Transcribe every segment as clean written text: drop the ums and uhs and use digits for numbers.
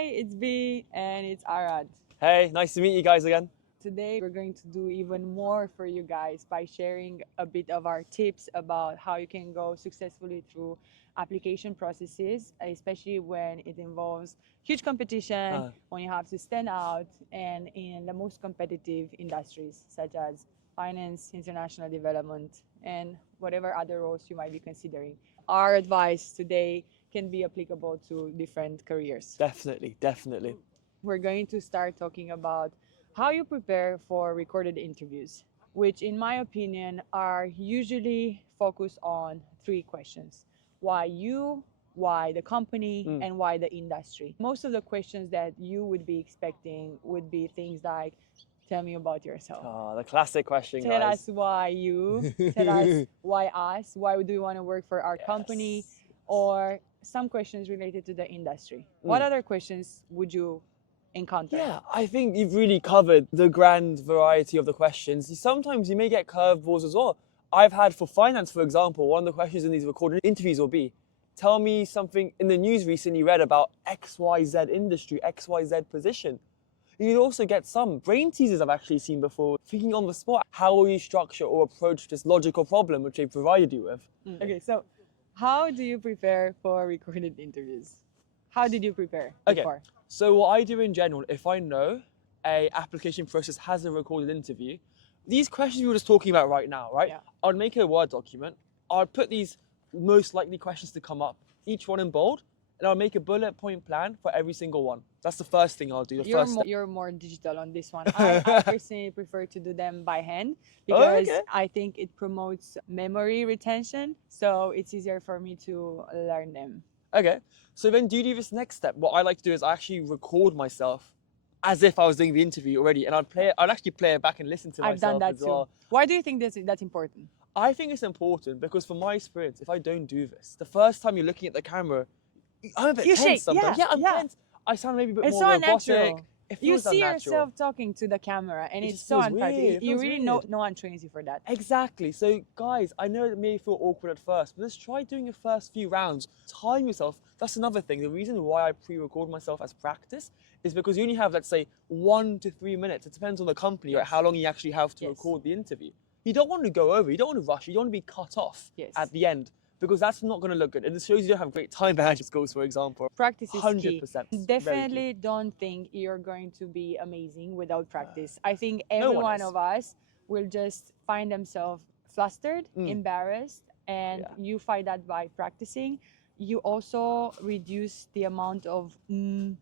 Hi, it's B and it's Arad. Hey, nice to meet you guys again. Today we're going to do even more for you guys by sharing a bit of our tips about how you can go successfully through application processes, especially when it involves huge competition, when you have to stand out, and in the most competitive industries such as finance, international development, and whatever other roles you might be considering. Our advice today can be applicable to different careers. Definitely. We're going to start talking about how you prepare for recorded interviews, which in my opinion are usually focused on three questions: why you, why the company, and why the industry. Most of the questions that you would be expecting would be things like, tell me about yourself. Oh, the classic question, Tell guys. us why you, tell us why us, why do you want to work for our company, or some questions related to the industry. What other questions would you encounter? Yeah, I think you've really covered the grand variety of the questions. Sometimes you may get curveballs as well. I've had for finance, for example, one of the questions in these recorded interviews will be, tell me something in the news recently read about XYZ industry, XYZ position. You can also get some brain teasers I've actually seen before, thinking on the spot, how will you structure or approach this logical problem which they provided you with? Okay, so how do you prepare for recorded interviews? How did you prepare before? So what I do in general, if I know a application process has a recorded interview, these questions we were just talking about right now, right? Yeah. I'd make a Word document. I'd put these most likely questions to come up, each one in bold, and I'll make a bullet point plan for every single one. That's the first thing I'll do. You're more digital on this one. I personally prefer to do them by hand because I think it promotes memory retention. So it's easier for me to learn them. Okay, so then do you do this next step? What I like to do is I actually record myself as if I was doing the interview already, and I'd actually play it back and listen to myself I've done that as well. too. Why do you think that's important? I think it's important because from my experience, if I don't do this, the first time you're looking at the camera, I'm a bit You tense shake, sometimes. yeah, I'm yeah. tense. I sound maybe a bit It's more so robotic. unnatural. It You feels see unnatural. yourself talking to the camera and It it's just so feels unpractical. weird. It You feels really weird. no one trains you for that. Exactly. So guys, I know it may feel awkward at first, but let's try doing your first few rounds. Time yourself. That's another thing. The reason why I pre-record myself as practice is because you only have, let's say, 1 to 3 minutes. It depends on the company, right? How long you actually have to record the interview. You don't want to go over. You don't want to rush. You don't want to be cut off at the end, because that's not going to look good. And it shows you don't have great time management skills, for example. Practice is 100%. key. Definitely don't think you're going to be amazing without practice. I think every one of us will just find themselves flustered, embarrassed, and you fight that by practicing. You also reduce the amount of words.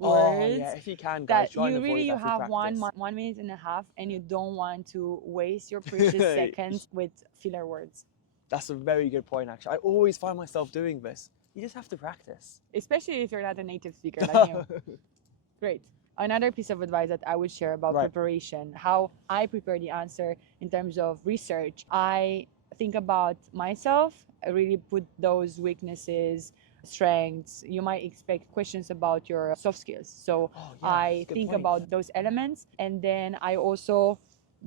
Oh, yeah, if you can, guys, That try and you avoid really that through have practice. 1 minute and a half, and you don't want to waste your precious seconds with filler words. That's a very good point, actually. I always find myself doing this. You just have to practice. Especially if you're not a native speaker like you. Great. Another piece of advice that I would share about preparation, how I prepare the answer in terms of research. I think about myself, I really put those weaknesses, strengths. You might expect questions about your soft skills. So I think about those elements, and then I also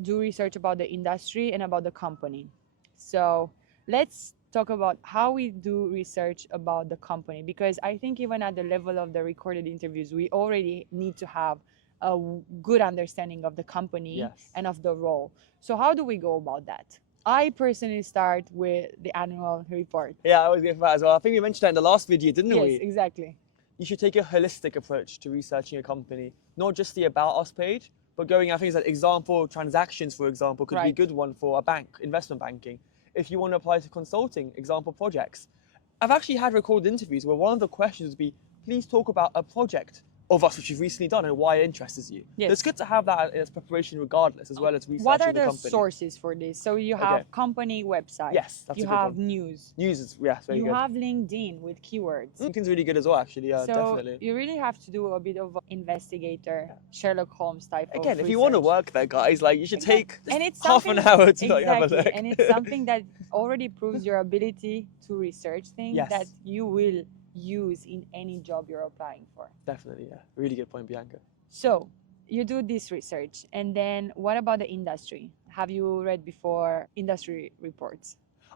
do research about the industry and about the company. So let's talk about how we do research about the company, because I think even at the level of the recorded interviews, we already need to have a good understanding of the company and of the role. So how do we go about that? I personally start with the annual report. Yeah, I was going for that as well. I think we mentioned that in the last video, didn't we? Yes, exactly. You should take a holistic approach to researching a company, not just the About Us page, but going at things like example transactions, for example, could be a good one for a bank, investment banking. If you want to apply to consulting, example projects. I've actually had recorded interviews where one of the questions would be, please talk about a project of us which you've recently done and why it interests you. Yes. It's good to have that as preparation regardless, as well as researching What are the company. sources for this? So you have company website. Yes, that's you a good have one. news. News is very good. You have LinkedIn with keywords. LinkedIn's really good as well, actually. Yeah, So definitely. you really have to do a bit of investigator, Sherlock Holmes type of Again, if you research. want to work there, guys, like you should take and it's half an hour to like, have a look. And it's something that already proves your ability to research things that you will use in any job you're applying for. Definitely, yeah. Really good point, Bianca. So you do this research, and then what about the industry? Have you read before industry reports?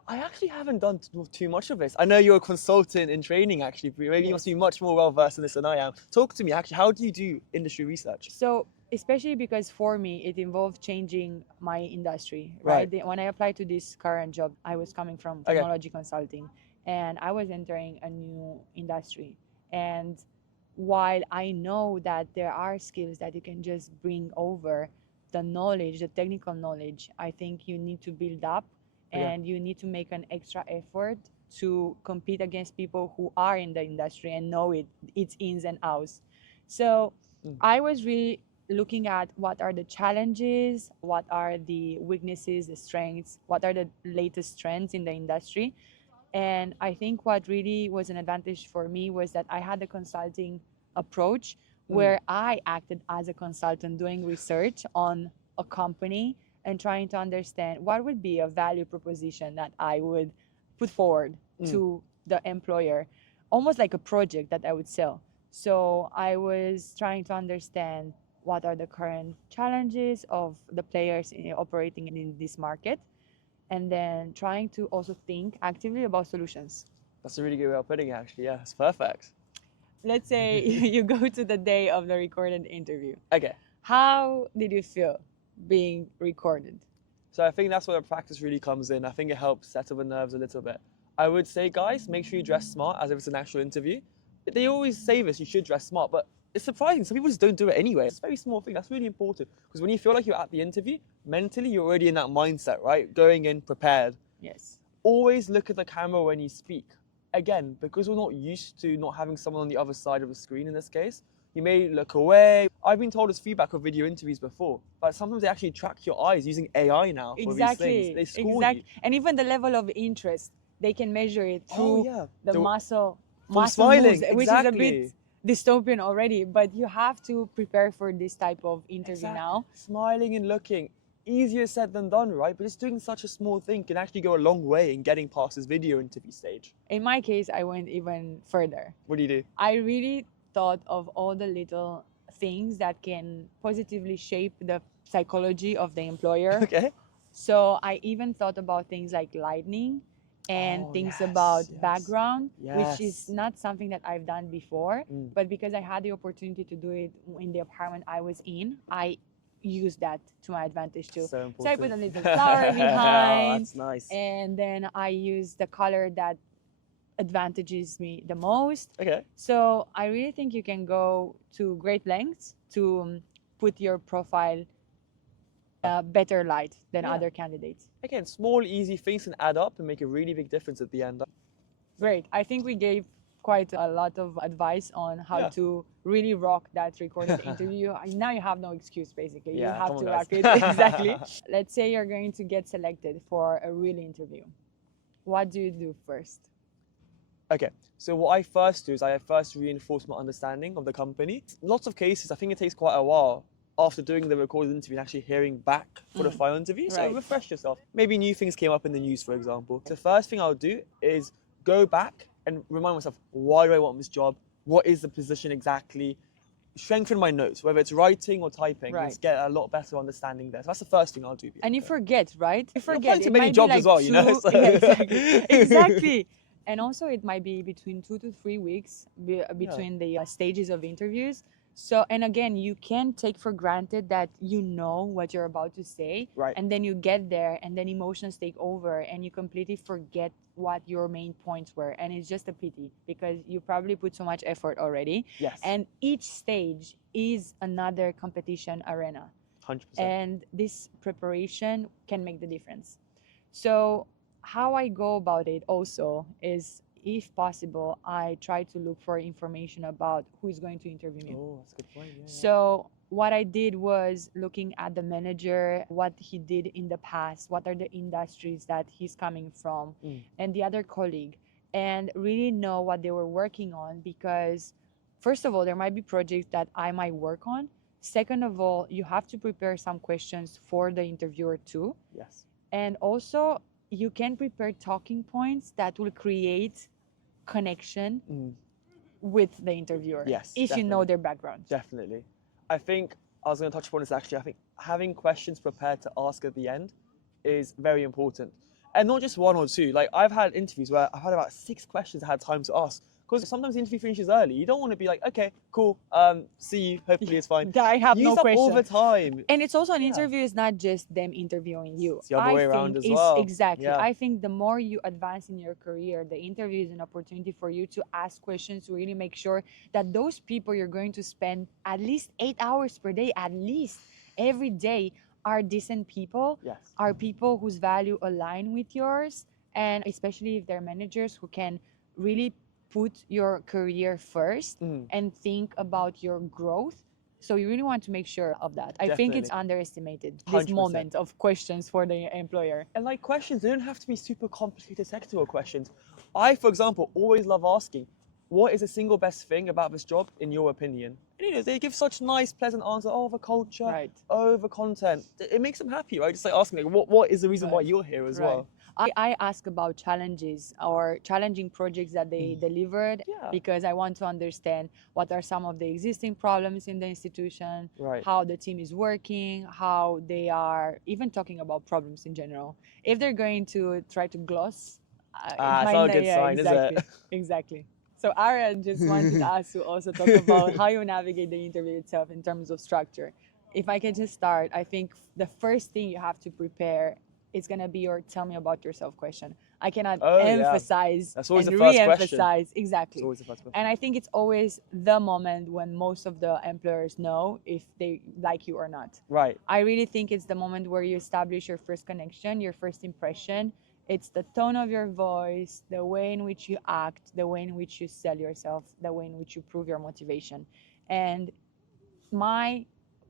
I actually haven't done too much of this. I know you're a consultant in training, actually. Maybe you must be much more well versed in this than I am. Talk to me, actually. How do you do industry research? So, especially because for me, it involved changing my industry, Right. When I applied to this current job, I was coming from Okay. technology consulting and I was entering a new industry. And while I know that there are skills that you can just bring over, the knowledge, the technical knowledge, I think you need to build up Okay. and you need to make an extra effort to compete against people who are in the industry and know its ins and outs. So I was really looking at what are the challenges, what are the weaknesses, the strengths, what are the latest trends in the industry. And I think what really was an advantage for me was that I had a consulting approach where I acted as a consultant doing research on a company and trying to understand what would be a value proposition that I would put forward to the employer, almost like a project that I would sell. So I was trying to understand what are the current challenges of the players operating in this market, and then trying to also think actively about solutions. That's a really good way of putting it, actually. Yeah, it's perfect. Let's say you go to the day of the recorded interview. Okay. How did you feel being recorded? So I think that's where the practice really comes in. I think it helps settle the nerves a little bit. I would say, guys, make sure you dress smart as if it's an actual interview. They always say this, you should dress smart, but it's surprising. Some people just don't do it anyway. It's a very small thing. That's really important because when you feel like you're at the interview, mentally, you're already in that mindset, right? Going in prepared. Yes. Always look at the camera when you speak. Again, because we're not used to not having someone on the other side of the screen in this case, you may look away. I've been told as feedback of video interviews before, but sometimes they actually track your eyes using AI now for these things. They score you. And even the level of interest, they can measure it through the muscle smiling, moves, which is a bit dystopian already. But you have to prepare for this type of interview now. Smiling and looking. Easier said than done, right? But just doing such a small thing can actually go a long way in getting past this video interview stage. In my case, I went even further. What do you do? I really thought of all the little things that can positively shape the psychology of the employer. Okay. So I even thought about things like lighting and things about background, which is not something that I've done before. But because I had the opportunity to do it in the apartment I was in, I used that to my advantage too. So I put a little flower behind. Oh, that's nice. And then I used the color that advantages me the most. Okay. So I really think you can go to great lengths to put your profile better light than other candidates. Again, small, easy things can add up and make a really big difference at the end. Great. I think we gave quite a lot of advice on how to really rock that recorded interview. Now you have no excuse, basically. You have to rock it. Exactly. Let's say you're going to get selected for a real interview. What do you do first? Okay, so what I first do is I first reinforce my understanding of the company. Lots of cases, I think it takes quite a while after doing the recorded interview and actually hearing back for the final interview. So refresh yourself. Maybe new things came up in the news, for example. The first thing I'll do is go back and remind myself, why do I want this job? What is the position exactly? Strengthen my notes, whether it's writing or typing. Just get a lot better understanding there. So that's the first thing I'll do. And you forget, right? You forget. You're applying to many jobs as well, you know? So. Exactly. And also it might be between 2 to 3 weeks between the stages of interviews. So, and again, you can take for granted that you know what you're about to say. And then you get there and then emotions take over and you completely forget what your main points were. And it's just a pity because you probably put so much effort already. And each stage is another competition arena. 100%. And this preparation can make the difference. So how I go about it also is, if possible, I try to look for information about who is going to interview me. Oh, that's a good point. So what I did was looking at the manager, what he did in the past, what are the industries that he's coming from, and the other colleague, and really know what they were working on. Because first of all, there might be projects that I might work on. Second of all, you have to prepare some questions for the interviewer too. And also, you can prepare talking points that will create connection with the interviewer if you know their background. Definitely. I think I was going to touch upon this actually. I think having questions prepared to ask at the end is very important. And not just one or two. Like I've had interviews where I've had about 6 questions I had time to ask. Because sometimes the interview finishes early. You don't want to be like, okay, cool, see you, hopefully it's fine. I have Use no up all the question. time. And it's also an Yeah. interview is not just them interviewing you. It's the other way around as well. Exactly. Yeah. I think the more you advance in your career, the interview is an opportunity for you to ask questions, to really make sure that those people you're going to spend at least 8 hours per day, at least every day, are decent people, Yes. are people whose value align with yours, and especially if they're managers who can really put your career first and think about your growth. So you really want to make sure of that. I think it's underestimated, this 100%. moment of questions for the employer. And like questions, they don't have to be super complicated technical questions. I, for example, always love asking, what is the single best thing about this job in your opinion? And you know, they give such nice, pleasant answers. Oh, the culture, Right. oh, the content. It makes them happy, right? Just like asking, like, what is the reason why you're here as well? I ask about challenges or challenging projects that they delivered because I want to understand what are some of the existing problems in the institution, how the team is working, how they are even talking about problems in general. If they're going to try to gloss, it's not a good sign, exactly, is it? Exactly. So Aaron just wanted us to also talk about how you navigate the interview itself in terms of structure. If I can just start, I think the first thing you have to prepare is going to be your tell me about yourself question. I cannot emphasize That's always and the first re-emphasize. question. Exactly. It's always the first question. And I think it's always the moment when most of the employers know if they like you or not. Right. I really think it's the moment where you establish your first connection, your first impression. It's the tone of your voice, the way in which you act, the way in which you sell yourself, the way in which you prove your motivation. And my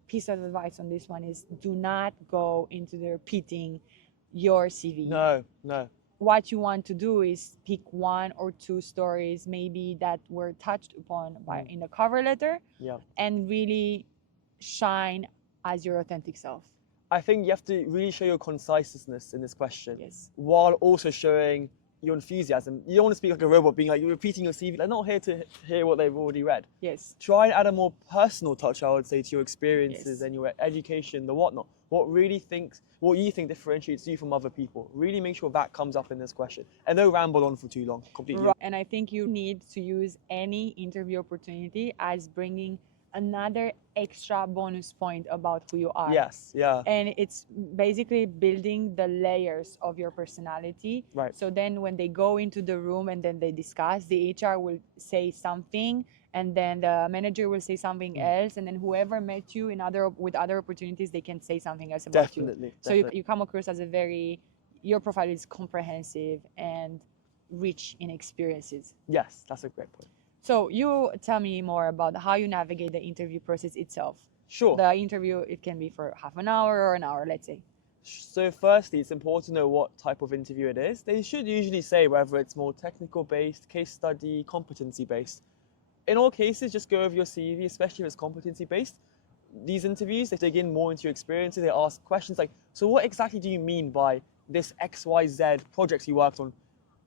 piece of advice on this one is do not go into the repeating your CV. No. What you want to do is pick 1 or 2 stories maybe that were touched upon by in the cover letter and really shine as your authentic self. I think you have to really show your conciseness in this question, Yes. while also showing your enthusiasm. You don't want to speak like a robot, being like you're repeating your CV. They're not here to hear what they've already read. Yes. Try and add a more personal touch, I would say, to your experiences and your education, the whatnot. What you think differentiates you from other people. Really make sure that comes up in this question. And don't ramble on for too long. Completely. Right. And I think you need to use any interview opportunity as bringing another extra bonus point about who you are. Yes, yeah. And it's basically building the layers of your personality. Right. So then when they go into the room and then they discuss, the HR will say something and then the manager will say something else, and then whoever met you with other opportunities, they can say something else about you. So you come across as your profile is comprehensive and rich in experiences. Yes, that's a great point. So you tell me more about how you navigate the interview process itself. Sure. The interview, it can be for half an hour or an hour, let's say. So firstly, it's important to know what type of interview it is. They should usually say whether it's more technical based, case study, competency based. In all cases, just go over your CV, especially if it's competency based. These interviews, they dig in more into your experiences. They ask questions like, so what exactly do you mean by this XYZ projects you worked on?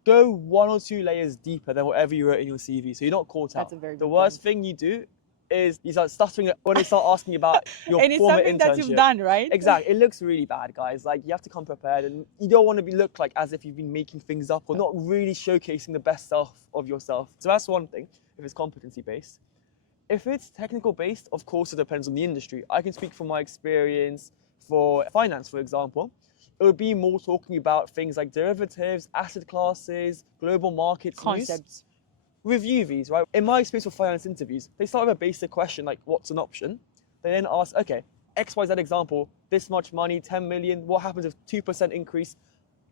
Go 1 or 2 layers deeper than whatever you wrote in your CV, so you're not caught out. That's a very good The worst thing you do is you start stuttering when they start asking about your former internship. And it's something that you've done, right? Exactly. It looks really bad, guys. Like, you have to come prepared, and you don't want to look like as if you've been making things up or not really showcasing the best self of yourself. So that's one thing, if it's competency-based. If it's technical-based, of course, it depends on the industry. I can speak from my experience for finance, for example. It would be more talking about things like derivatives, asset classes, global markets, concepts. Review these, right? In my experience with finance interviews, they start with a basic question like, what's an option? They then ask, okay, XYZ example, this much money, 10 million, what happens if 2% increase?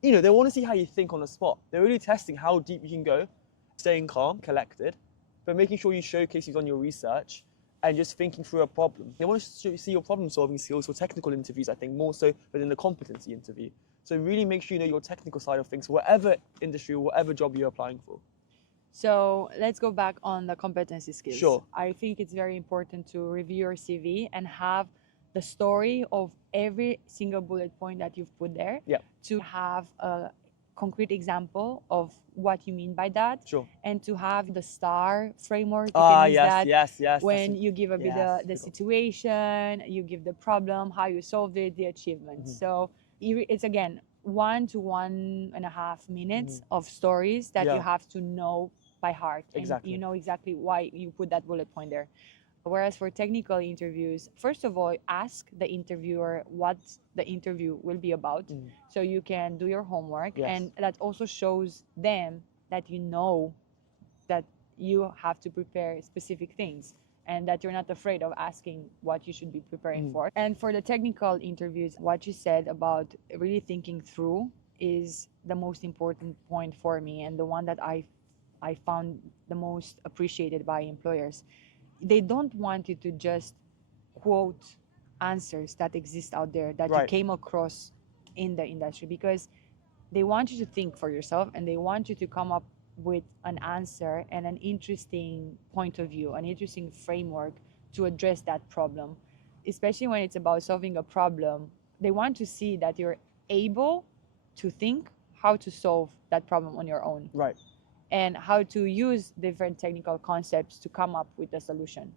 You know, they want to see how you think on the spot. They're really testing how deep you can go, staying calm, collected, but making sure you showcase you've done your research and just thinking through a problem. They want to see your problem-solving skills for technical interviews, I think, more so than the competency interview. So really make sure you know your technical side of things, whatever industry or whatever job you're applying for. So let's go back on the competency skills. Sure. I think it's very important to review your CV and have the story of every single bullet point that you've put there. Yeah. To have a concrete example of what you mean by that. Sure. And to have the STAR framework. You can use that when you give a bit the situation, you give the problem, how you solved it, the achievement. So it's again 1 to 1.5 minutes of stories that you Yeah. have to know by heart, and Exactly. you know exactly why you put that bullet point there. Whereas for technical interviews, first of all, ask the interviewer what the interview will be about, so you can do your homework, Yes. and that also shows them that you know that you have to prepare specific things and that you're not afraid of asking what you should be preparing for. And for the technical interviews, what you said about really thinking through is the most important point for me, and the one that I found the most appreciated by employers. They don't want you to just quote answers that exist out there that you Right. came across in the industry, because they want you to think for yourself, and they want you to come up with an answer and an interesting point of view, an interesting framework to address that problem. Especially when it's about solving a problem, they want to see that you're able to think how to solve that problem on your own, Right. and how to use different technical concepts to come up with a solution.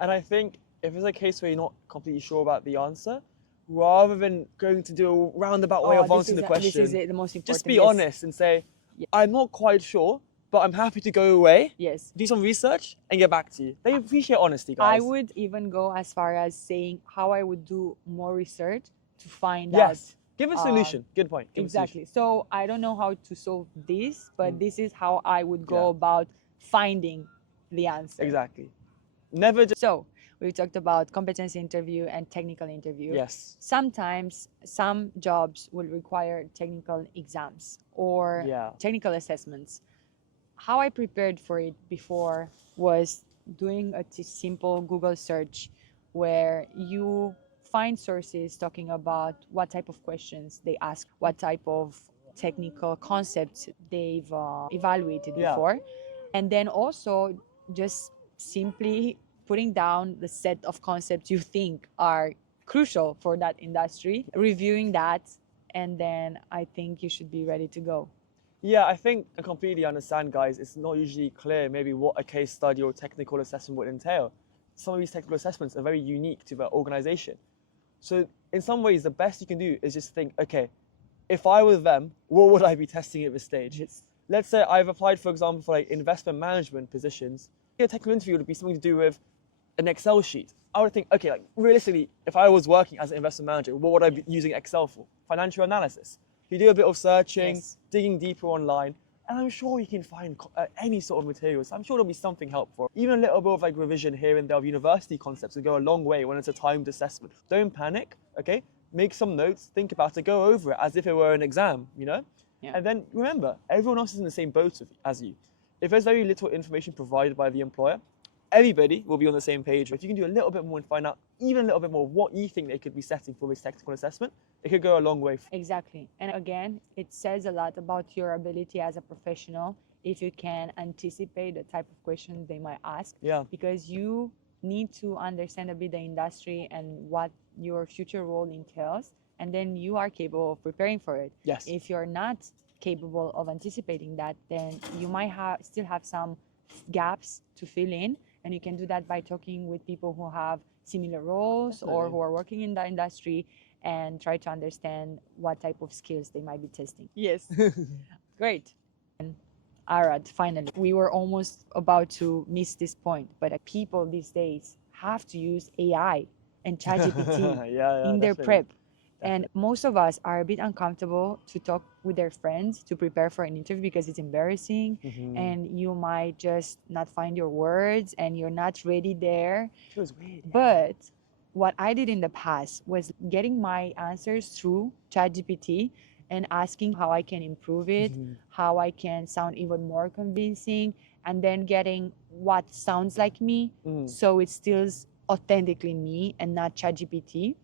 And I think if it's a case where you're not completely sure about the answer, rather than going to do a roundabout way of answering the question, this is the most important. just be Yes. honest and say, I'm not quite sure, but I'm happy to go away, Yes. do some research, and get back to you. They appreciate honesty, guys. I would even go as far as saying how I would do more research to find out. Yes. Give a solution. Good point. Give a Exactly. solution. So I don't know how to solve this, but this is how I would go Yeah. about finding the answer. Exactly. Never just. So we talked about competency interview and technical interview. Yes. Sometimes some jobs will require technical exams or Yeah. technical assessments. How I prepared for it before was doing a simple Google search where you find sources talking about what type of questions they ask, what type of technical concepts they've evaluated Yeah. before, and then also just simply putting down the set of concepts you think are crucial for that industry, reviewing that, and then I think you should be ready to go. Yeah, I think I completely understand, guys. It's not usually clear maybe what a case study or technical assessment would entail. Some of these technical assessments are very unique to the organization. So in some ways, the best you can do is just think, okay, if I were them, what would I be testing at this stage? Yes. Let's say I've applied, for example, for like investment management positions. A technical interview would be something to do with an Excel sheet. I would think, okay, like realistically, if I was working as an investment manager, what would I be using Excel for? Financial analysis. You do a bit of searching, Yes. digging deeper online, and I'm sure you can find any sort of materials. I'm sure there'll be something helpful. Even a little bit of like revision here and there of university concepts will go a long way when it's a timed assessment. Don't panic, okay? Make some notes, think about it, go over it as if it were an exam, you know? Yeah. And then remember, everyone else is in the same boat as you. If there's very little information provided by the employer, everybody will be on the same page. If you can do a little bit more and find out even a little bit more what you think they could be setting for this technical assessment, it could go a long way. Exactly. And again, it says a lot about your ability as a professional if you can anticipate the type of questions they might ask. Yeah. Because you need to understand a bit the industry and what your future role entails, and then you are capable of preparing for it. Yes. If you're not capable of anticipating that, then you might still have some gaps to fill in, and you can do that by talking with people who have similar roles or who are working in the industry, and try to understand what type of skills they might be testing. Yes. Great. And Arad, finally, we were almost about to miss this point, but people these days have to use AI and ChatGPT in their prep. And most of us are a bit uncomfortable to talk with their friends to prepare for an interview because it's embarrassing, and you might just not find your words and you're not ready there. Feels weird. But what I did in the past was getting my answers through ChatGPT and asking how I can improve it, how I can sound even more convincing, and then getting what sounds like me, so it still authentically me and not ChatGPT.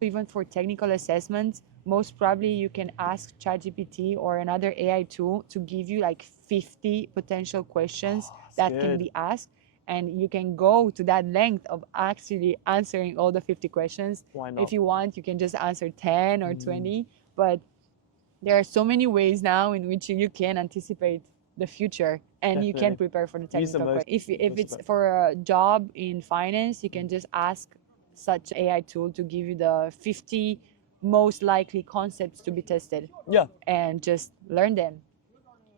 Even for technical assessments, most probably you can ask ChatGPT or another AI tool to give you like 50 potential questions that can be asked, and you can go to that length of actually answering all the 50 questions. Why not? If you want, you can just answer 10 or 20, but there are so many ways now in which you can anticipate the future, and you can prepare for the technical questions. If it's for a job in finance, you can just ask such AI tool to give you the 50 most likely concepts to be tested Yeah. and just learn them.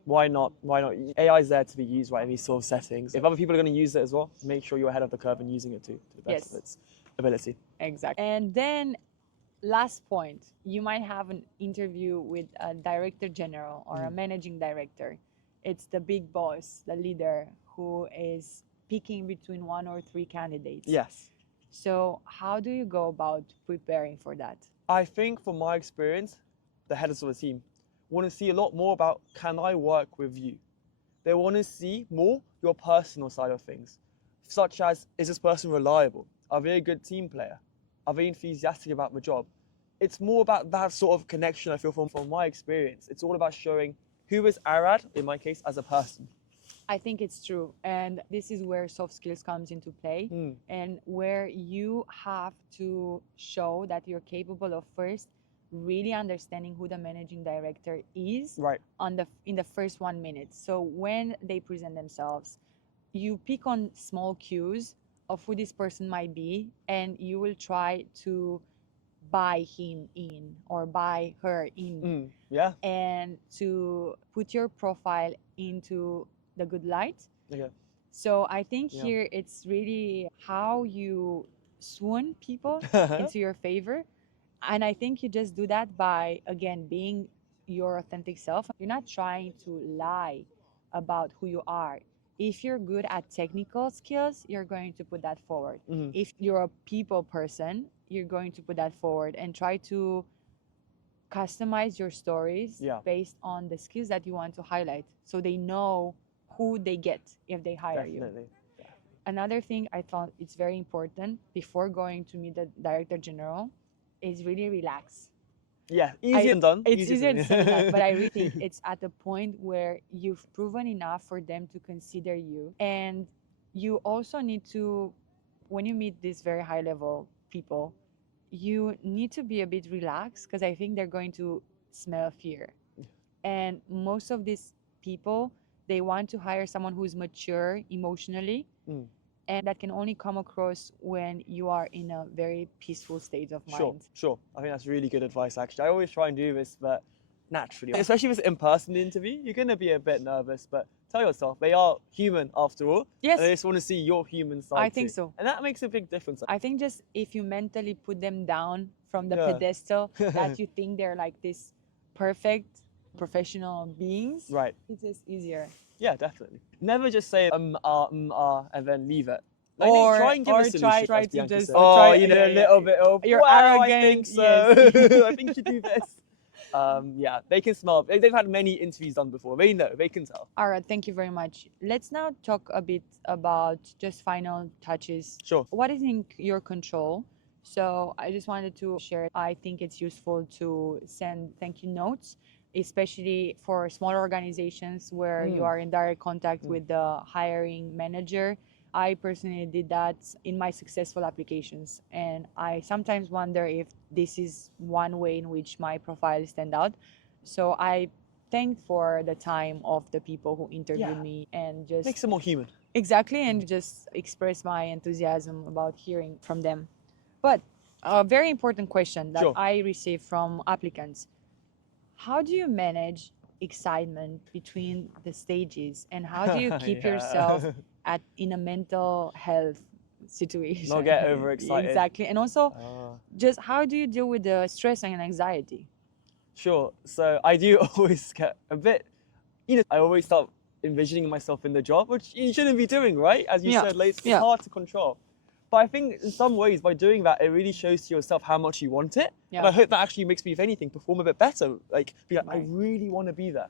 Why not? Why not? AI is there to be used right in these sort of settings. If other people are going to use it as well, make sure you're ahead of the curve and using it to the best Yes. of its ability. Exactly. And then last point, you might have an interview with a director general or a managing director. It's the big boss, the leader, who is picking between one or three candidates. Yes. So how do you go about preparing for that? I think from my experience, the heads of the team want to see a lot more about, can I work with you? They want to see more your personal side of things, such as, is this person reliable? Are they a good team player? Are they enthusiastic about the job? It's more about that sort of connection, I feel, from my experience. It's all about showing who is Arad, in my case, as a person. I think it's true. And this is where soft skills comes into play and where you have to show that you're capable of first really understanding who the managing director is Right. in the first 1 minute. So when they present themselves, you pick on small cues of who this person might be and you will try to buy him in or buy her in Yeah. and to put your profile into the good light. Okay. So I think here it's really how you swoon people into your favor. And I think you just do that by, again, being your authentic self. You're not trying to lie about who you are. If you're good at technical skills, you're going to put that forward. If you're a people person, you're going to put that forward and try to customize your stories based on the skills that you want to highlight so they know who they get if they hire you. Another thing I thought it's very important before going to meet the director general is really relax. Yeah, easier than done. It's easier to say that, but I really think it's at the point where you've proven enough for them to consider you. And you also need to, when you meet these very high level people, you need to be a bit relaxed because I think they're going to smell fear. And most of these people, they want to hire someone who's mature emotionally. And that can only come across when you are in a very peaceful state of mind. Sure. I think that's really good advice, actually. I always try and do this, but naturally, especially if it's an in-person interview, you're going to be a bit nervous, but tell yourself they are human after all. Yes. And they just want to see your human side I think too. so. And that makes a big difference. I think just if you mentally put them down from the pedestal that you think they're like this perfect professional beings, Right. it's just easier. Yeah, definitely. Never just say and then leave it. Like, Or try and give a solution. try as to Bianca just said. try, a little bit of you're wow, arrogant. I think so. Yes. I think you should do this. Yeah, they can smell. They've had many interviews done before. They know. They can tell. All right, thank you very much. Let's now talk a bit about just final touches. Sure. What is in your control? So I just wanted to share. I think it's useful to send thank you notes, especially for smaller organizations where you are in direct contact with the hiring manager. I personally did that in my successful applications, and I sometimes wonder if this is one way in which my profile stand out. So I thanked for the time of the people who interviewed me and just Makes them more human. exactly, and just express my enthusiasm about hearing from them. But a very important question that I receive from applicants: how do you manage excitement between the stages, and how do you keep yourself in a mental health situation? Not get overexcited. Exactly. And also, just how do you deal with the stress and anxiety? Sure. So I do always get a bit, I always start envisioning myself in the job, which you shouldn't be doing, right? As you said, like, it's hard to control. But I think in some ways, by doing that, it really shows to yourself how much you want it. And I hope that actually makes me, if anything, perform a bit better. Like, be like, I really want to be there.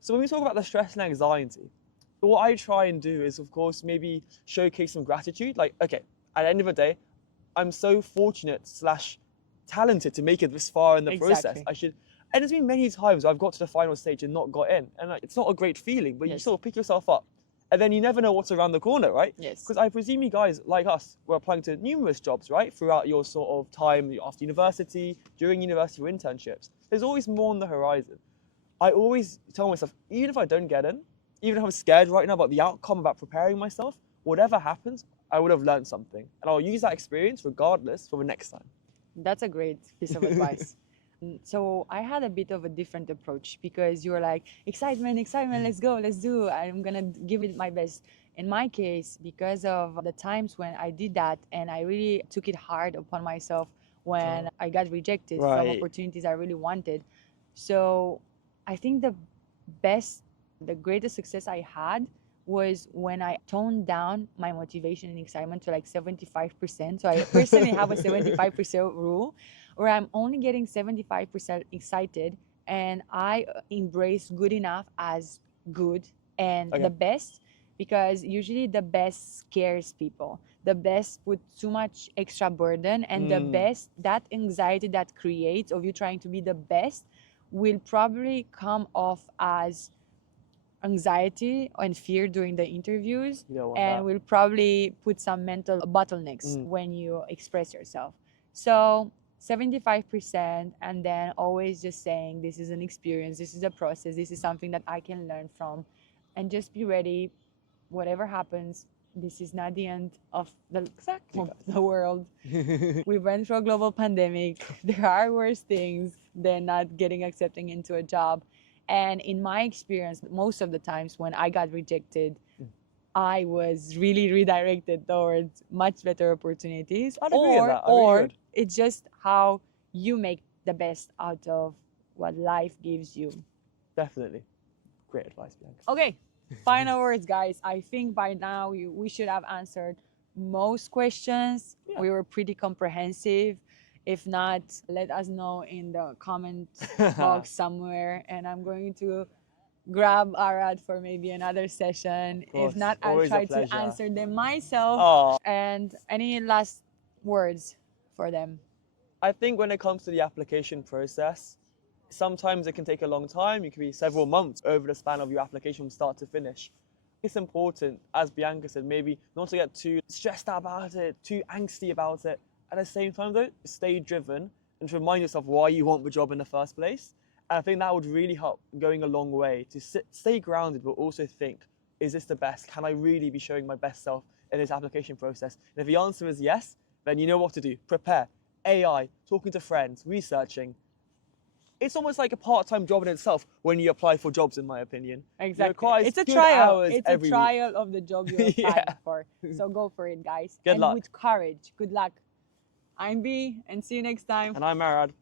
So when we talk about the stress and anxiety, what I try and do is, of course, maybe showcase some gratitude. Like, okay, at the end of the day, I'm so fortunate / talented to make it this far in the process. And there's been many times where I've got to the final stage and not got in. And like, it's not a great feeling, but you sort of pick yourself up. And then you never know what's around the corner, right? Yes. Because I presume you guys, like us, were applying to numerous jobs, right? Throughout your sort of time after university, during university or internships. There's always more on the horizon. I always tell myself, even if I don't get in, even if I'm scared right now about the outcome, about preparing myself, whatever happens, I would have learned something. And I'll use that experience regardless for the next time. That's a great piece of advice. So I had a bit of a different approach because you were like, excitement, excitement, let's go, let's do. I'm gonna give it my best. In my case, because of the times when I did that and I really took it hard upon myself when I got rejected from Right. opportunities I really wanted. So I think the greatest success I had was when I toned down my motivation and excitement to like 75%. So I personally have a 75% rule where I'm only getting 75% excited and I embrace good enough as good and Okay. the best, because usually the best scares people. The best put too much extra burden, and the best, that anxiety that creates of you trying to be the best will probably come off as anxiety and fear during the interviews, You don't want and that. will probably put some mental bottlenecks when you express yourself. So 75%, and then always just saying this is an experience, this is a process, this is something that I can learn from, and just be ready. Whatever happens, this is not the end of the world. We went through a global pandemic. There are worse things than not getting accepting into a job. And in my experience, most of the times when I got rejected, I was really redirected towards much better opportunities. I'd agree with that. I really Or would. it's just how you make the best out of what life gives you. Definitely. Great advice, Bianca. Okay, final words, guys. I think by now we should have answered most questions. Yeah. We were pretty comprehensive. If not, let us know in the comment box somewhere, and I'm going to grab Arad for maybe another session. course, If not, I'll always a try to pleasure. answer them myself. Oh, And any last words for them? I think when it comes to the application process, sometimes it can take a long time. It can be several months over the span of your application from start to finish. It's important, as Bianca said, maybe not to get too stressed out about it, too angsty about it. At the same time, though, stay driven and to remind yourself why you want the job in the first place. And I think that would really help going a long way to stay grounded, but also think, is this the best? Can I really be showing my best self in this application process? And if the answer is yes, then you know what to do. Prepare. AI, talking to friends, researching. It's almost like a part-time job in itself when you apply for jobs, in my opinion. Exactly. requires It's a good trial. hours It's a every week. trial of the job you're applying Yeah. for. So go for it, guys. Good and luck. with courage. Good luck. I'm B, and see you next time. And I'm Arad.